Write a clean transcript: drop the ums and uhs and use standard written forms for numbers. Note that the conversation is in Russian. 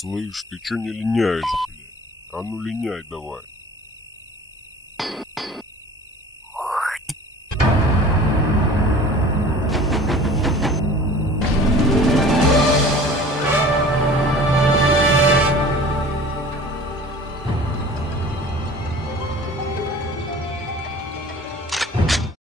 Слышь, ты чё не линяешь, блядь? А ну линяй давай.